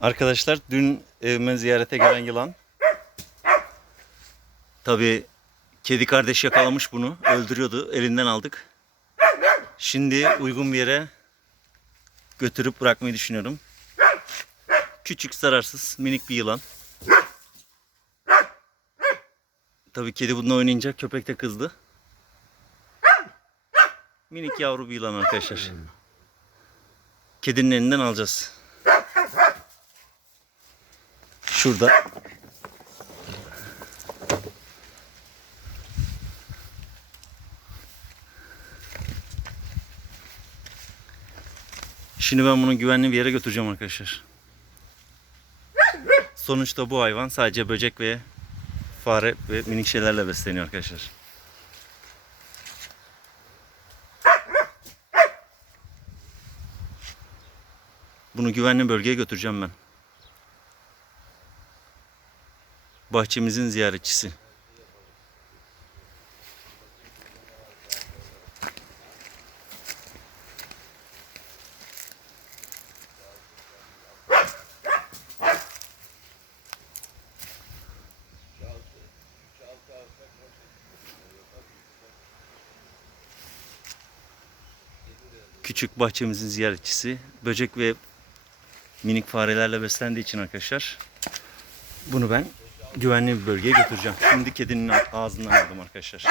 Arkadaşlar dün evime ziyarete gelen yılan. Tabii kedi kardeş yakalamış bunu. Öldürüyordu. Elinden aldık. Şimdi uygun bir yere götürüp bırakmayı düşünüyorum. Küçük zararsız minik bir yılan. Tabii kedi bununla oynayınca köpek de kızdı. Minik yavru bir yılan arkadaşlar. Kedinin elinden alacağız. Şurada. Şimdi ben bunu güvenli bir yere götüreceğim arkadaşlar. Sonuçta bu hayvan sadece böcek ve fare ve minik şeylerle besleniyor arkadaşlar. Bunu güvenli bölgeye götüreceğim ben. Bahçemizin ziyaretçisi. Küçük bahçemizin ziyaretçisi. Böcek ve minik farelerle beslendiği için arkadaşlar bunu ben güvenli bir bölgeye götüreceğim. Şimdi kedinin ağzından aldım arkadaşlar.